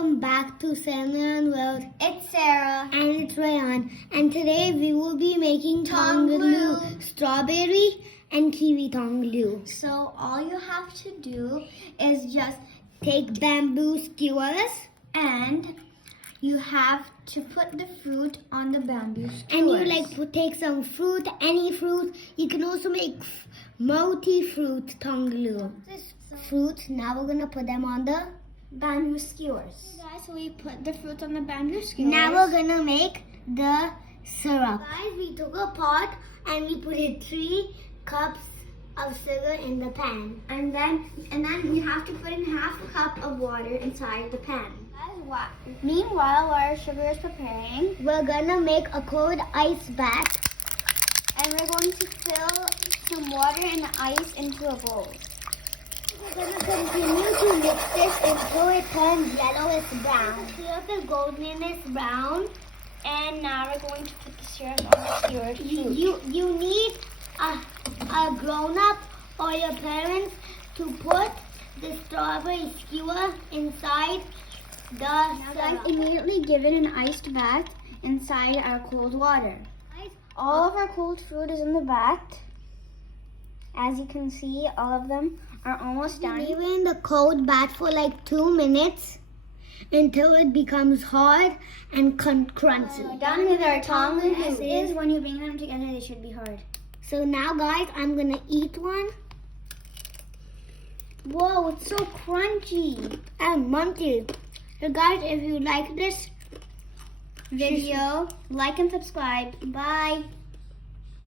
Welcome back to Cinnamon World. It's Sarah. And it's Rayan. And today we will be making Tanghulu. Tanghulu, strawberry and kiwi Tanghulu. So all you have to do is just Take bamboo skewers and you have to put the fruit on the bamboo skewers. and you take some fruit, any fruit. You can also make multi-fruit Tanghulu. This Fruits, now we're gonna put them on the bamboo skewers. Guys, so we put the fruit on the bamboo skewers. Now we're gonna make the syrup. Guys, we took a pot and we put 3 cups of sugar in the pan. And then we have to put in half a cup of water inside the pan. Meanwhile, while our sugar is preparing, We're gonna make a cold ice bath. and we're going to fill some water and ice into a bowl. We're gonna continue to mix this until it turns yellowish brown. Until the goldenest brown. And now we're going to put the syrup on the skewered fruit. You need a grown-up or your parents to put the strawberry skewer inside the syrup. Immediately give it an iced bath inside our cold water. All of our cold fruit is in the bath. As you can see, all of them are almost done. Leave it in the cold bath for like 2 minutes until it becomes hard and crunchy. Done with our Tanghulu. This Is when you bring them together, they should be hard. So now, guys, I'm gonna eat one. Whoa, it's so crunchy. And monkey. So guys, if you like this Video, like and subscribe. Bye.